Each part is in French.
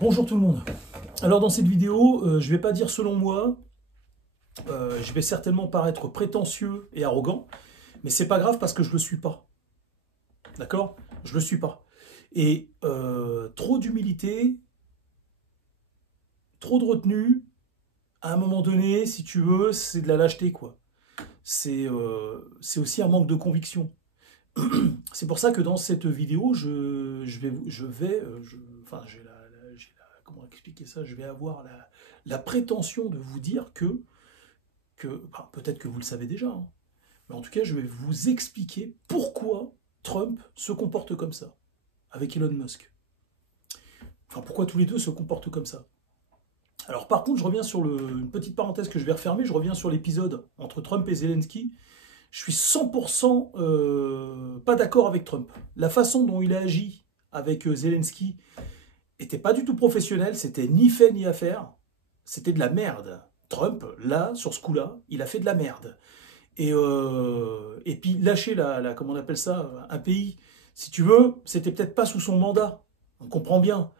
Bonjour tout le monde. Alors dans cette vidéo, je ne vais pas dire selon moi, je vais certainement paraître prétentieux et arrogant, mais c'est pas grave parce que je le suis pas. D'accord? Je le suis pas. Et trop d'humilité, trop de retenue, à un moment donné, si tu veux, c'est de la lâcheté, quoi. C'est aussi un manque de conviction. C'est pour ça que dans cette vidéo, enfin, comment expliquer ça? Je vais avoir la prétention de vous dire enfin, peut-être que vous le savez déjà, hein, mais en tout cas, je vais vous expliquer pourquoi Trump se comporte comme ça, avec Elon Musk. Enfin, pourquoi tous les deux se comportent comme ça. Alors par contre, je reviens sur une petite parenthèse que je vais refermer, je reviens sur l'épisode entre Trump et Zelensky. Je suis 100% pas d'accord avec Trump. La façon dont il a agi avec Zelensky était pas du tout professionnelle, c'était ni fait ni à faire, c'était de la merde. Trump, là, sur ce coup-là, il a fait de la merde. Et puis lâcher comment on appelle ça, un pays, si tu veux, c'était peut-être pas sous son mandat. On comprend bien.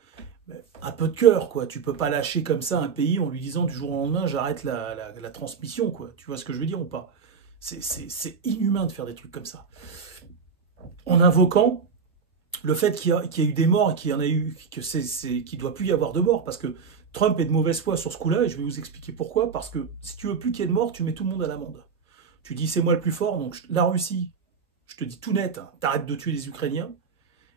Mais un peu de cœur, quoi. Tu peux pas lâcher comme ça un pays en lui disant du jour au lendemain, j'arrête la transmission, quoi. Tu vois ce que je veux dire ou pas? C'est inhumain de faire des trucs comme ça. En invoquant le fait qu'il y a eu des morts et qu'il y en a eu, qu'il ne doit plus y avoir de morts, parce que Trump est de mauvaise foi sur ce coup-là, et je vais vous expliquer pourquoi. Parce que si tu veux plus qu'il y ait de morts, tu mets tout le monde à l'amende. Tu dis c'est moi le plus fort, donc la Russie, je te dis tout net, hein, t'arrêtes de tuer les Ukrainiens,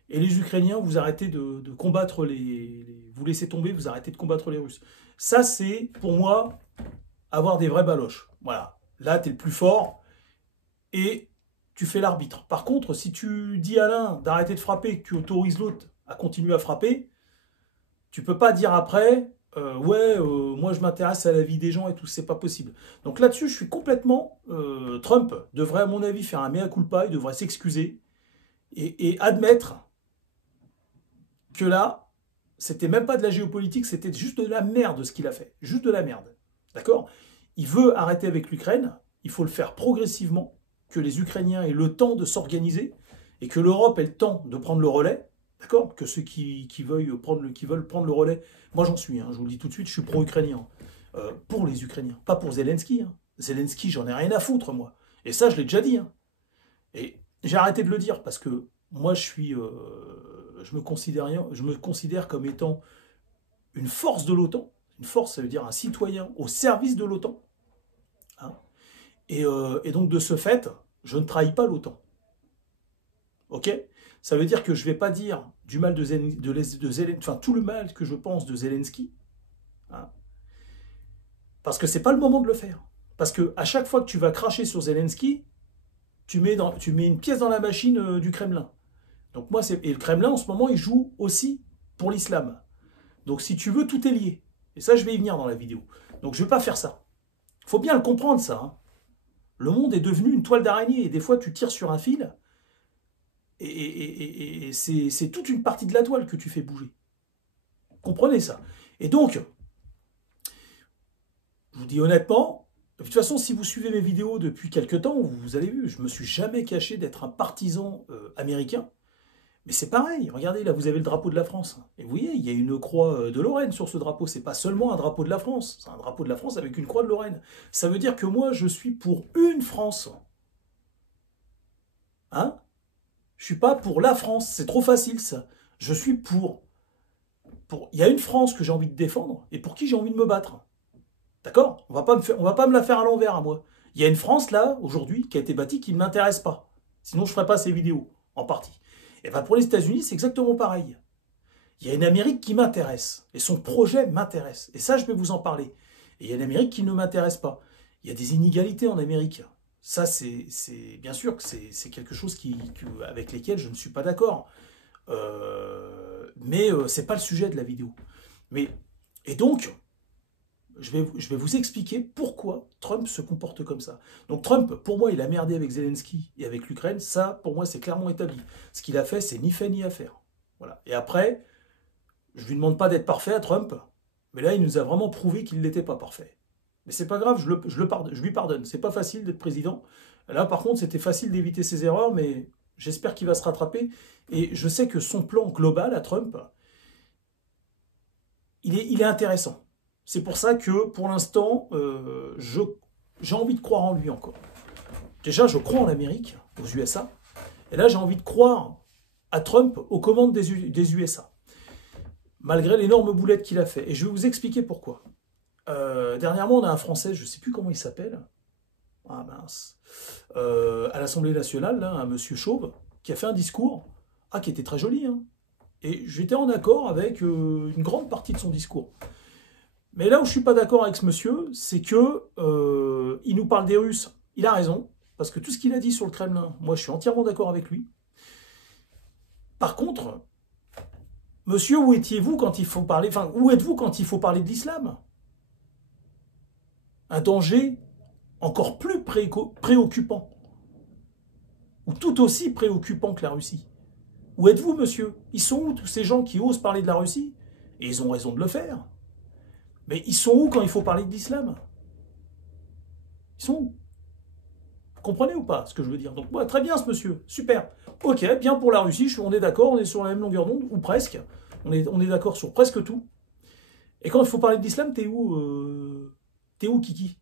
et les Ukrainiens, vous arrêtez de combattre vous laissez tomber, vous arrêtez de combattre les Russes. Ça, c'est, pour moi, avoir des vrais baloches. Voilà. Là, t'es le plus fort, et tu fais l'arbitre. Par contre, si tu dis à l'un d'arrêter de frapper, que tu autorises l'autre à continuer à frapper, tu peux pas dire après, ouais, moi je m'intéresse à la vie des gens et tout, c'est pas possible. Donc là-dessus, je suis complètement. Trump devrait, à mon avis, faire un mea culpa, il devrait s'excuser et admettre que là, c'était même pas de la géopolitique, c'était juste de la merde ce qu'il a fait. Juste de la merde. D'accord? Il veut arrêter avec l'Ukraine, il faut le faire progressivement, que les Ukrainiens aient le temps de s'organiser et que l'Europe ait le temps de prendre le relais. D'accord? Que ceux qui veulent prendre le relais, moi j'en suis, hein, je vous le dis tout de suite, je suis pro-ukrainien. Pour les Ukrainiens, pas pour Zelensky. Hein. Zelensky, j'en ai rien à foutre, moi. Et ça, je l'ai déjà dit. Hein. Et j'ai arrêté de le dire parce que moi, je me considère comme étant une force de l'OTAN. Une force, ça veut dire un citoyen au service de l'OTAN. Hein. Et donc, de ce fait, je ne trahis pas l'OTAN. Ok? Ça veut dire que je ne vais pas dire du mal de Zelensky, enfin tout le mal que je pense de Zelensky, hein, parce que c'est pas le moment de le faire. Parce que à chaque fois que tu vas cracher sur Zelensky, tu mets une pièce dans la machine du Kremlin. Donc moi, et le Kremlin en ce moment, il joue aussi pour l'islam. Donc si tu veux, tout est lié. Et ça, je vais y venir dans la vidéo. Donc je ne vais pas faire ça. Il faut bien le comprendre, ça. Hein. Le monde est devenu une toile d'araignée. Et des fois, tu tires sur un fil. Et c'est toute une partie de la toile que tu fais bouger. Comprenez ça. Et donc, je vous dis honnêtement, de toute façon, si vous suivez mes vidéos depuis quelques temps, vous avez vu, je ne me suis jamais caché d'être un partisan américain. Mais c'est pareil, regardez, là, vous avez le drapeau de la France. Et vous voyez, il y a une croix de Lorraine sur ce drapeau. C'est pas seulement un drapeau de la France, c'est un drapeau de la France avec une croix de Lorraine. Ça veut dire que moi, je suis pour une France. Hein? Je suis pas pour la France, c'est trop facile ça. Je suis il y a une France que j'ai envie de défendre et pour qui j'ai envie de me battre. D'accord? On va pas me la faire à l'envers à moi. Il y a une France là, aujourd'hui, qui a été bâtie qui ne m'intéresse pas. Sinon, je ne ferais pas ces vidéos, en partie. Et bien pour les États-Unis, c'est exactement pareil. Il y a une Amérique qui m'intéresse, et son projet m'intéresse. Et ça, je vais vous en parler. Et il y a une Amérique qui ne m'intéresse pas. Il y a des inégalités en Amérique. Ça, c'est bien sûr que c'est quelque chose avec lesquels je ne suis pas d'accord. Mais ce n'est pas le sujet de la vidéo. Et donc, je vais vous expliquer pourquoi Trump se comporte comme ça. Donc Trump, pour moi, il a merdé avec Zelensky et avec l'Ukraine. Ça, pour moi, c'est clairement établi. Ce qu'il a fait, c'est ni fait ni à faire. Voilà. Et après, je ne lui demande pas d'être parfait à Trump, mais là, il nous a vraiment prouvé qu'il n'était pas parfait. Mais c'est pas grave, je lui pardonne. C'est pas facile d'être président. Là, par contre, c'était facile d'éviter ses erreurs, mais j'espère qu'il va se rattraper. Et je sais que son plan global à Trump, il est intéressant. C'est pour ça que, pour l'instant, j'ai envie de croire en lui encore. Déjà, je crois en l'Amérique, aux USA. Et là, j'ai envie de croire à Trump aux commandes des USA. Malgré l'énorme boulette qu'il a fait. Et je vais vous expliquer pourquoi. Dernièrement, on a un Français, je ne sais plus comment il s'appelle. Ah mince. À l'Assemblée nationale, là, un monsieur chauve, qui a fait un discours, qui était très joli. Hein. Et j'étais en accord avec une grande partie de son discours. Mais là où je ne suis pas d'accord avec ce monsieur, c'est que il nous parle des Russes. Il a raison, parce que tout ce qu'il a dit sur le Kremlin, moi je suis entièrement d'accord avec lui. Par contre, monsieur, où étiez-vous quand il faut parler, enfin, où êtes-vous quand il faut parler de l'islam? Un danger encore plus préoccupant, ou tout aussi préoccupant que la Russie. Où êtes-vous, monsieur? Ils sont où tous ces gens qui osent parler de la Russie? Et ils ont raison de le faire. Mais ils sont où quand il faut parler de l'islam? Ils sont où? Vous comprenez ou pas ce que je veux dire? Donc, ouais, très bien ce monsieur, super. Ok, bien pour la Russie, on est d'accord, on est sur la même longueur d'onde, ou presque. On est d'accord sur presque tout. Et quand il faut parler de l'islam, t'es où, Kiki?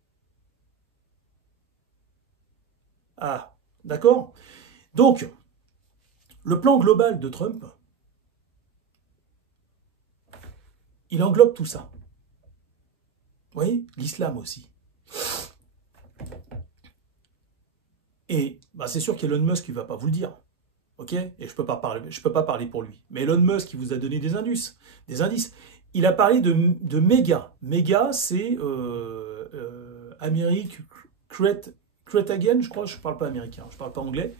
Ah, d'accord. Donc, le plan global de Trump, il englobe tout ça. Vous voyez? L'islam aussi. Et c'est sûr qu'Elon Musk ne va pas vous le dire. Ok? Et je peux pas parler pour lui. Mais Elon Musk, il vous a donné des indices. Il a parlé de méga. Méga, c'est Amérique Create Again, je crois. Je ne parle pas américain, je ne parle pas anglais.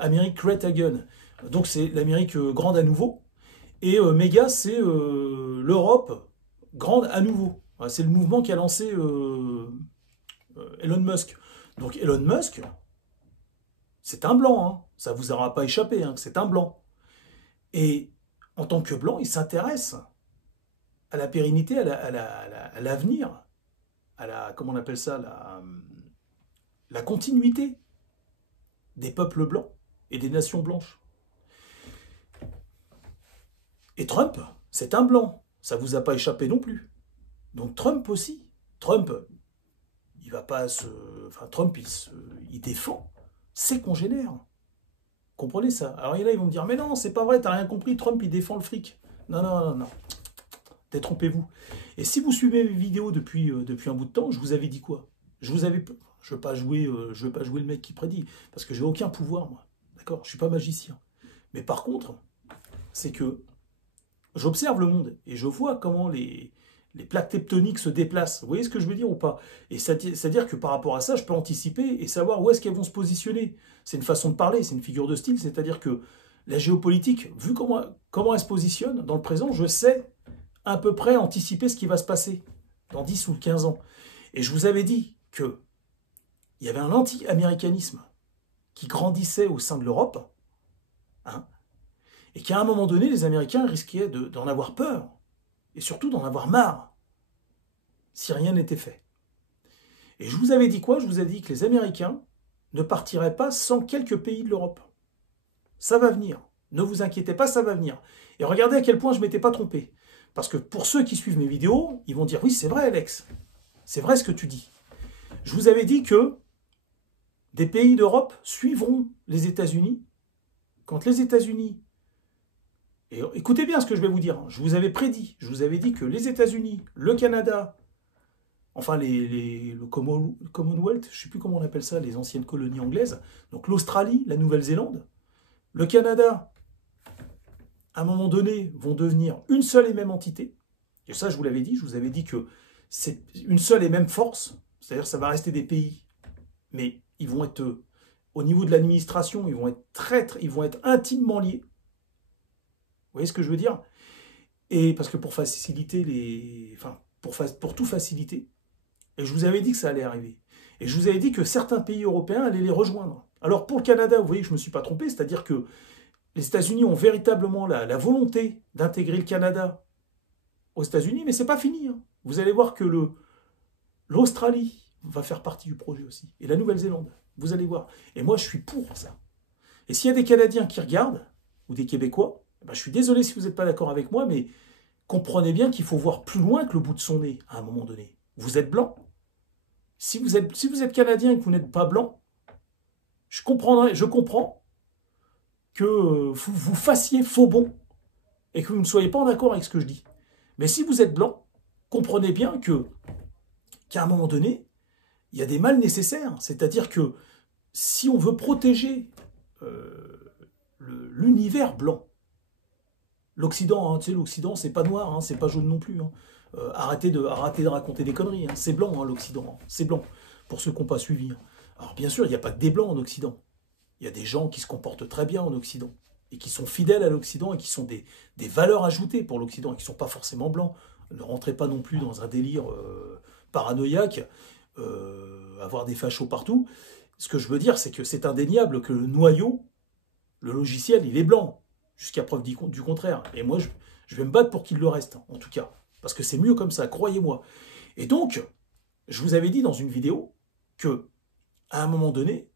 Amérique Create Again. Donc c'est l'Amérique grande à nouveau. Et méga, c'est l'Europe grande à nouveau. C'est le mouvement qui a lancé Elon Musk. Donc Elon Musk, c'est un blanc, hein. Ça ne vous aura pas échappé, hein, c'est un blanc. Et en tant que blanc, il s'intéresse à la pérennité, à l'avenir, à la, comment on appelle ça, la continuité des peuples blancs et des nations blanches. Et Trump, c'est un blanc, ça ne vous a pas échappé non plus. Donc Trump aussi, Trump, il va pas se... Enfin, Trump, il défend ses congénères. Comprenez ça? Alors il y en a, ils vont me dire, mais non, c'est pas vrai, t'as rien compris, Trump, il défend le fric. Non, non, non, non. Détrompez-vous. Et si vous suivez mes vidéos depuis un bout de temps, je vous avais dit quoi? Je veux pas jouer le mec qui prédit, parce que j'ai aucun pouvoir, moi. D'accord? Je suis pas magicien. Mais par contre, c'est que j'observe le monde, et je vois comment les plaques tectoniques se déplacent. Vous voyez ce que je veux dire ou pas? Et c'est-à-dire que par rapport à ça, je peux anticiper et savoir où est-ce qu'elles vont se positionner. C'est une façon de parler, c'est une figure de style, c'est-à-dire que la géopolitique, vu comment elle se positionne dans le présent, je sais à peu près anticiper ce qui va se passer dans 10 ou 15 ans. Et je vous avais dit qu'il y avait un anti-américanisme qui grandissait au sein de l'Europe, hein, et qu'à un moment donné, les Américains risquaient d'en avoir peur. Et surtout d'en avoir marre, si rien n'était fait. Et je vous avais dit quoi? Je vous ai dit que les Américains ne partiraient pas sans quelques pays de l'Europe. Ça va venir. Ne vous inquiétez pas, ça va venir. Et regardez à quel point je ne m'étais pas trompé. Parce que pour ceux qui suivent mes vidéos, ils vont dire, oui, c'est vrai, Alex. C'est vrai ce que tu dis. Je vous avais dit que des pays d'Europe suivront les États-Unis. Quand les États-Unis... Et écoutez bien ce que je vais vous dire. Je vous avais prédit, je vous avais dit que les États-Unis, le Canada, enfin le Commonwealth, je ne sais plus comment on appelle ça, les anciennes colonies anglaises, donc l'Australie, la Nouvelle-Zélande, le Canada, à un moment donné, vont devenir une seule et même entité. Et ça, je vous l'avais dit, je vous avais dit que c'est une seule et même force, c'est-à-dire que ça va rester des pays, mais ils vont être, au niveau de l'administration, ils vont être intimement liés. Vous voyez ce que je veux dire? Et parce que pour faciliter pour tout faciliter, et je vous avais dit que ça allait arriver. Et je vous avais dit que certains pays européens allaient les rejoindre. Alors pour le Canada, vous voyez que je ne me suis pas trompé, c'est-à-dire que les États-Unis ont véritablement la volonté d'intégrer le Canada aux États-Unis, mais c'est pas fini. Hein. Vous allez voir que l'Australie va faire partie du projet aussi. Et la Nouvelle-Zélande, vous allez voir. Et moi, je suis pour ça. Et s'il y a des Canadiens qui regardent, ou des Québécois, je suis désolé si vous n'êtes pas d'accord avec moi, mais comprenez bien qu'il faut voir plus loin que le bout de son nez, à un moment donné. Vous êtes blanc. Si vous êtes Canadien et que vous n'êtes pas blanc, je comprends que vous fassiez faux bon et que vous ne soyez pas en accord avec ce que je dis. Mais si vous êtes blanc, comprenez bien qu'à un moment donné, il y a des mal nécessaires. C'est-à-dire que si on veut protéger l'univers blanc, l'Occident, hein, tu sais, l'Occident, c'est pas noir, hein, c'est pas jaune non plus. Hein. Arrêtez de raconter des conneries. Hein. C'est blanc, hein, l'Occident. Hein. C'est blanc, pour ceux qui n'ont pas suivi. Hein. Alors bien sûr, il n'y a pas que des blancs en Occident. Il y a des gens qui se comportent très bien en Occident, et qui sont fidèles à l'Occident, et qui sont des valeurs ajoutées pour l'Occident, et qui ne sont pas forcément blancs. Ne rentrez pas non plus dans un délire paranoïaque, avoir des fachos partout. Ce que je veux dire, c'est que c'est indéniable que le noyau, le logiciel, il est blanc, jusqu'à preuve du contraire. Et moi, je vais me battre pour qu'il le reste, en tout cas. Parce que c'est mieux comme ça, croyez-moi. Et donc, je vous avais dit dans une vidéo que, à un moment donné,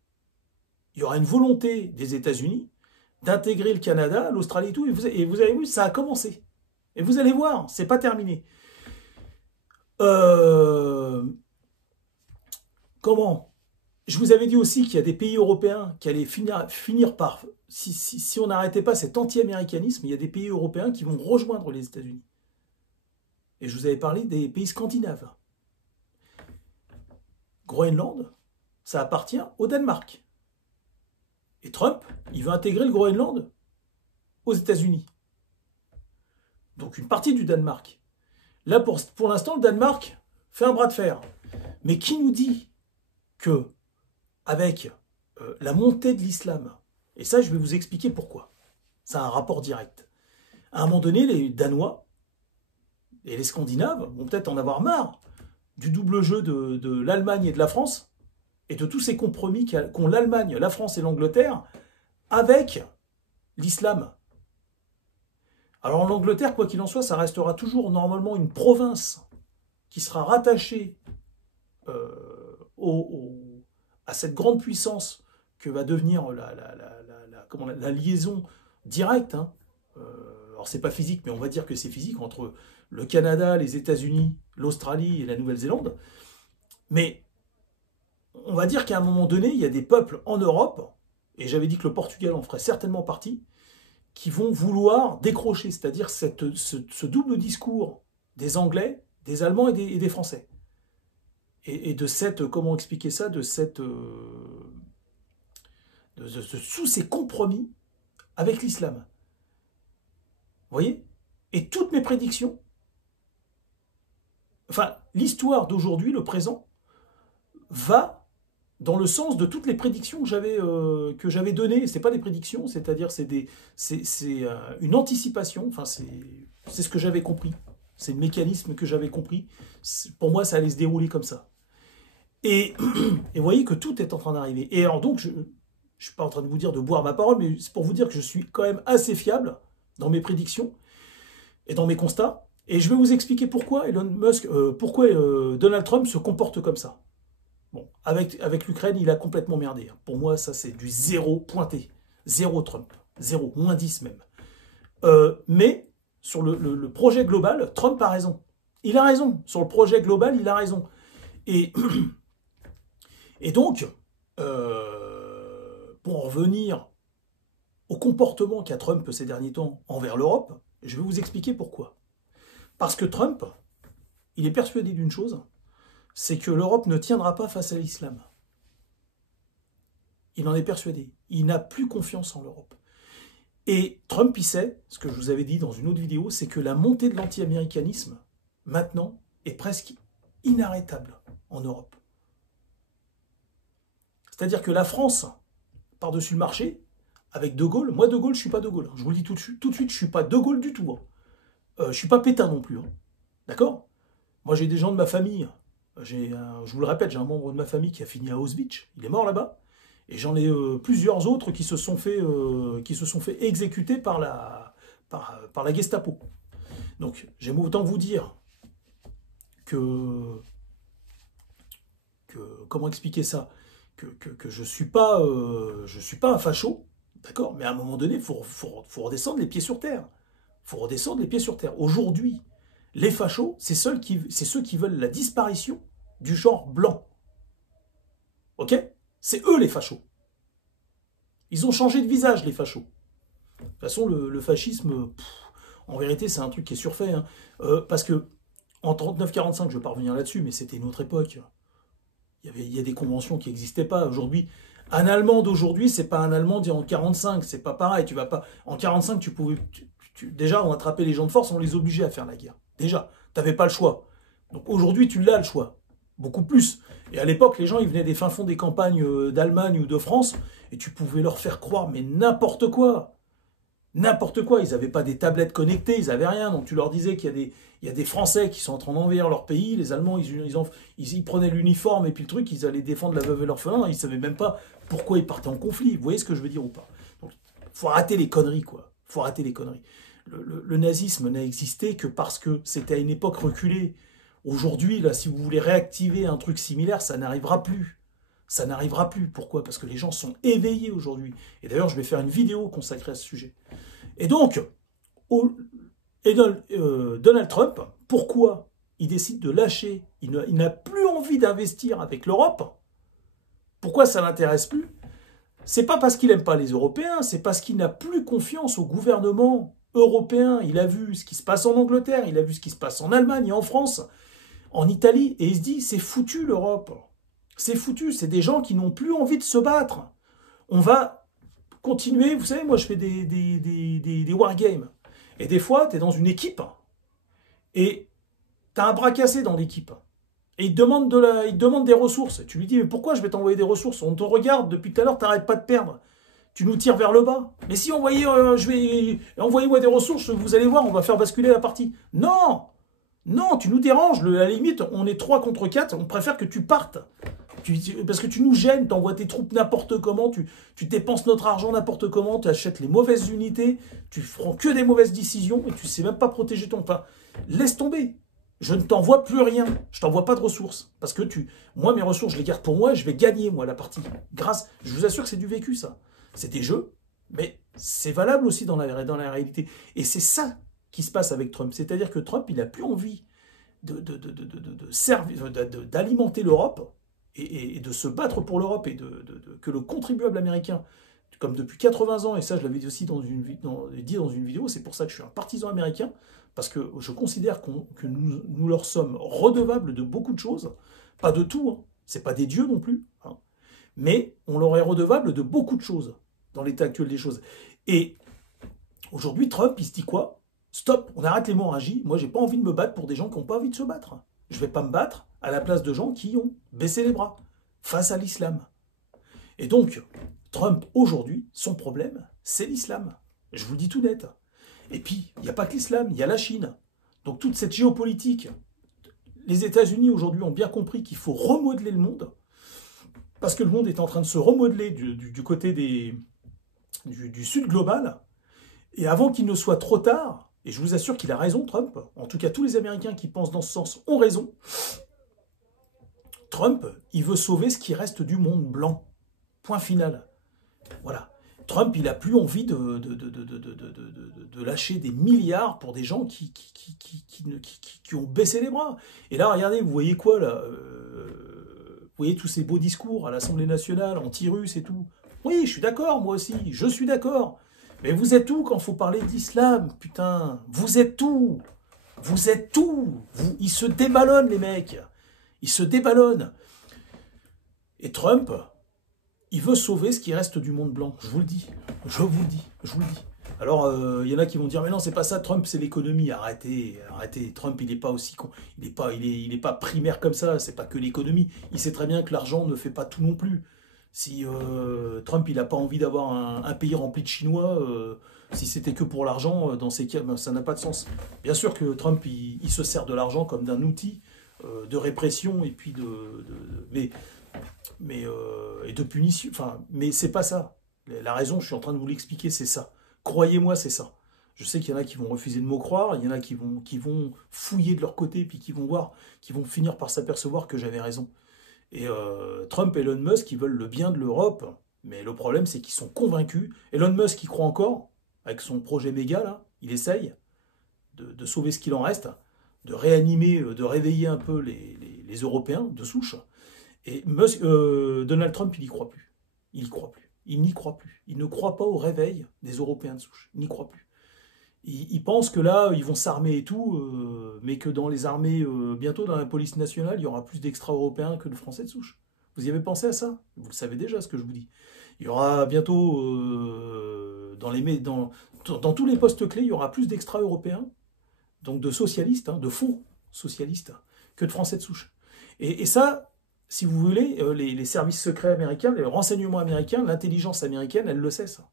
il y aura une volonté des États-Unis d'intégrer le Canada, l'Australie et tout, et vous avez vu, ça a commencé. Et vous allez voir, c'est pas terminé. Comment ? Je vous avais dit aussi qu'il y a des pays européens qui allaient finir par, si on n'arrêtait pas cet anti-américanisme, il y a des pays européens qui vont rejoindre les États-Unis. Et je vous avais parlé des pays scandinaves. Groenland, ça appartient au Danemark. Et Trump, il veut intégrer le Groenland aux États-Unis. Donc une partie du Danemark. Là, pour l'instant, le Danemark fait un bras de fer. Mais qui nous dit que, avec la montée de l'islam, et ça, je vais vous expliquer pourquoi. Ça a un rapport direct. À un moment donné, les Danois et les Scandinaves vont peut-être en avoir marre du double jeu de l'Allemagne et de la France, et de tous ces compromis qu'ont l'Allemagne, la France et l'Angleterre avec l'islam. Alors l'Angleterre, quoi qu'il en soit, ça restera toujours normalement une province qui sera rattachée à cette grande puissance que va devenir la liaison directe. Hein. Alors c'est pas physique, mais on va dire que c'est physique entre le Canada, les États-Unis, l'Australie et la Nouvelle-Zélande. Mais on va dire qu'à un moment donné, il y a des peuples en Europe, et j'avais dit que le Portugal en ferait certainement partie, qui vont vouloir décrocher, c'est-à-dire ce double discours des Anglais, des Allemands et des Français. Et de cette, comment expliquer ça, de sous ces compromis avec l'islam. Vous voyez ? Et toutes mes prédictions, enfin, l'histoire d'aujourd'hui, le présent, va dans le sens de toutes les prédictions que j'avais données. Ce n'est pas des prédictions, c'est-à-dire c'est une anticipation, enfin c'est ce que j'avais compris, c'est le mécanisme que j'avais compris. Pour moi, ça allait se dérouler comme ça. Et vous voyez que tout est en train d'arriver. Et alors donc, je ne suis pas en train de vous dire de boire ma parole, mais c'est pour vous dire que je suis quand même assez fiable dans mes prédictions et dans mes constats. Et je vais vous expliquer pourquoi Donald Trump se comporte comme ça. Bon, avec l'Ukraine, il a complètement merdé. Pour moi, ça, c'est du zéro pointé. Zéro Trump. Zéro, moins 10 même. Mais sur le projet global, Trump a raison. Il a raison. Sur le projet global, il a raison. Et donc, pour en revenir au comportement qu'a Trump ces derniers temps envers l'Europe, je vais vous expliquer pourquoi. Parce que Trump, il est persuadé d'une chose, c'est que l'Europe ne tiendra pas face à l'islam. Il en est persuadé. Il n'a plus confiance en l'Europe. Et Trump, il sait, ce que je vous avais dit dans une autre vidéo, c'est que la montée de l'anti-américanisme, maintenant, est presque inarrêtable en Europe. C'est-à-dire que la France, par-dessus le marché, avec De Gaulle, moi De Gaulle, je ne suis pas De Gaulle. Je vous le dis tout de suite, je ne suis pas De Gaulle du tout. Je ne suis pas Pétain non plus. D'accord ? Moi, j'ai des gens de ma famille. Je vous le répète, j'ai un membre de ma famille qui a fini à Auschwitz. Il est mort là-bas. Et j'en ai plusieurs autres qui se sont fait exécuter par la Gestapo. Donc, j'aime autant vous dire que comment expliquer ça, que je suis pas un facho, d'accord, mais à un moment donné, il faut redescendre les pieds sur terre. Il faut redescendre les pieds sur terre. Aujourd'hui, les fachos, c'est ceux qui veulent la disparition du genre blanc. Ok? C'est eux les fachos. Ils ont changé de visage, les fachos. De toute façon, le fascisme, en vérité, c'est un truc qui est surfait. Hein. Parce que en 39-45, je ne vais pas revenir là-dessus, mais c'était une autre époque. Il y a des conventions qui n'existaient pas. Aujourd'hui, un Allemand d'aujourd'hui, c'est pas un Allemand d'en 45, c'est pas pareil. Tu vas pas. En 45, tu pouvais. Déjà, on attrapait les gens de force, on les obligeait à faire la guerre. Déjà, tu n'avais pas le choix. Donc aujourd'hui, tu l'as le choix. Beaucoup plus. Et à l'époque, les gens, ils venaient des fins fonds des campagnes d'Allemagne ou de France, et tu pouvais leur faire croire, mais n'importe quoi. N'importe quoi. Ils n'avaient pas des tablettes connectées, ils n'avaient rien. Donc tu leur disais qu'il y a des Français qui sont en train d'envahir leur pays. Les Allemands, ils prenaient l'uniforme et puis le truc, ils allaient défendre la veuve et l'orphelin. Ils ne savaient même pas pourquoi ils partaient en conflit. Vous voyez ce que je veux dire ou pas? Donc, faut arrêter les conneries, quoi. Faut arrêter les conneries. Le nazisme n'a existé que parce que c'était à une époque reculée. Aujourd'hui, là, si vous voulez réactiver un truc similaire, ça n'arrivera plus. Ça n'arrivera plus. Pourquoi? Parce que les gens sont éveillés aujourd'hui. Et d'ailleurs, je vais faire une vidéo consacrée à ce sujet. Et donc, Donald Trump, pourquoi il décide de lâcher? Il n'a plus envie d'investir avec l'Europe. Pourquoi ça ne l'intéresse plus? C'est pas parce qu'il n'aime pas les Européens, c'est parce qu'il n'a plus confiance au gouvernement européen. Il a vu ce qui se passe en Angleterre, il a vu ce qui se passe en Allemagne et en France, en Italie, et il se dit, c'est foutu l'Europe. C'est foutu, c'est des gens qui n'ont plus envie de se battre. On va continuer, vous savez, moi je fais des wargames. Et des fois, tu es dans une équipe, et tu as un bras cassé dans l'équipe. Et il te demande des ressources. Tu lui dis, mais pourquoi je vais t'envoyer des ressources? On te regarde, depuis tout à l'heure, tu n'arrêtes pas de perdre. Tu nous tires vers le bas. Mais si envoyez-moi des ressources, vous allez voir, on va faire basculer la partie. Non! Non, tu nous déranges. À la limite, on est 3 contre 4, on préfère que tu partes. Parce que tu nous gênes, tu envoies tes troupes n'importe comment, tu dépenses notre argent n'importe comment, tu achètes les mauvaises unités, tu prends que des mauvaises décisions et tu ne sais même pas protéger ton pain. Laisse tomber. Je ne t'envoie plus rien. Je t'envoie pas de ressources. Parce que moi, mes ressources, je les garde pour moi et je vais gagner, moi, la partie. Je vous assure que c'est du vécu, ça. C'est des jeux, mais c'est valable aussi dans la réalité. Et c'est ça qui se passe avec Trump. C'est-à-dire que Trump, il n'a plus envie d'alimenter l'Europe et de se battre pour l'Europe et que le contribuable américain, comme depuis 80 ans, et ça je l'avais dit aussi dans une vidéo, c'est pour ça que je suis un partisan américain, parce que je considère que nous leur sommes redevables de beaucoup de choses, pas de tout, hein, c'est pas des dieux non plus, hein, mais on leur est redevable de beaucoup de choses dans l'état actuel des choses. Et aujourd'hui, Trump, il se dit quoi? Stop, on arrête l'hémorragie, moi j'ai pas envie de me battre pour des gens qui n'ont pas envie de se battre. Je vais pas me battre à la place de gens qui ont baissé les bras face à l'islam. Et donc, Trump, aujourd'hui, son problème, c'est l'islam. Je vous le dis tout net. Et puis, il n'y a pas que l'islam, il y a la Chine. Donc, toute cette géopolitique, les États-Unis, aujourd'hui, ont bien compris qu'il faut remodeler le monde, parce que le monde est en train de se remodeler du côté du sud global. Et avant qu'il ne soit trop tard, et je vous assure qu'il a raison, Trump, en tout cas, tous les Américains qui pensent dans ce sens ont raison, Trump, il veut sauver ce qui reste du monde blanc. Point final. Voilà. Trump, il n'a plus envie de lâcher des milliards pour des gens qui ont baissé les bras. Et là, regardez, vous voyez quoi, là vous voyez tous ces beaux discours à l'Assemblée nationale, anti-russe et tout. Oui, je suis d'accord, moi aussi, je suis d'accord. Mais vous êtes où quand il faut parler d'islam, putain? Vous êtes où? Vous êtes où? Ils se déballonnent, les mecs. Ils se déballonnent. Et Trump, il veut sauver ce qui reste du monde blanc. Je vous le dis. Je vous le dis. Je vous le dis. Alors, il y en a qui vont dire, mais non, c'est pas ça, Trump, c'est l'économie. Arrêtez, arrêtez. Trump, il n'est pas aussi con. Il est pas primaire comme ça. C'est pas que l'économie. Il sait très bien que l'argent ne fait pas tout non plus. Si Trump, il n'a pas envie d'avoir un pays rempli de Chinois, si c'était que pour l'argent, dans ces cas, ben, ça n'a pas de sens. Bien sûr que Trump, il se sert de l'argent comme d'un outil de répression et puis et de punition. Enfin, mais c'est pas ça. La raison, je suis en train de vous l'expliquer, c'est ça. Croyez-moi, c'est ça. Je sais qu'il y en a qui vont refuser de me croire, il y en a qui vont fouiller de leur côté, puis qui vont finir par s'apercevoir que j'avais raison. Et Trump et Elon Musk, ils veulent le bien de l'Europe, mais le problème, c'est qu'ils sont convaincus. Elon Musk, il croit encore, avec son projet méga, là, il essaye, de sauver ce qu'il en reste, de réanimer, de réveiller un peu les Européens de souche. Et Donald Trump, il n'y croit plus. Il n'y croit plus. Il n'y croit plus. Il ne croit pas au réveil des Européens de souche. Il n'y croit plus. Il pense que là, ils vont s'armer et tout, mais que dans les armées, bientôt dans la police nationale, il y aura plus d'extra-européens que de Français de souche. Vous y avez pensé à ça? Vous le savez déjà, ce que je vous dis. Il y aura bientôt, dans tous les postes clés, il y aura plus d'extra-européens, donc de socialistes, hein, de faux socialistes, que de Français de souche. Et ça, si vous voulez, les services secrets américains, les renseignements américains, l'intelligence américaine, elle le sait, ça.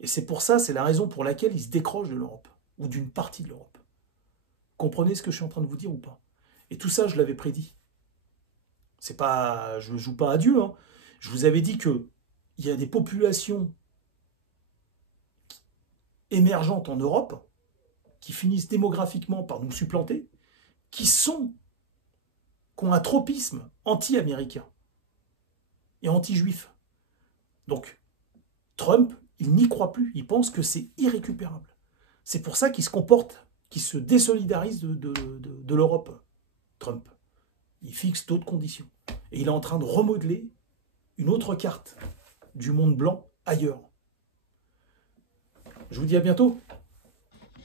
Et c'est pour ça, c'est la raison pour laquelle ils se décrochent de l'Europe, ou d'une partie de l'Europe. Comprenez ce que je suis en train de vous dire ou pas? Et tout ça, je l'avais prédit. C'est pas, je ne joue pas à Dieu, hein. Je vous avais dit qu'il y a des populations émergentes en Europe qui finissent démographiquement par nous supplanter, qui ont un tropisme anti-américain et anti-juif. Donc, Trump, il n'y croit plus. Il pense que c'est irrécupérable. C'est pour ça qu'il se comporte, qu'il se désolidarise de l'Europe, Trump. Il fixe d'autres conditions. Et il est en train de remodeler une autre carte du monde blanc ailleurs. Je vous dis à bientôt.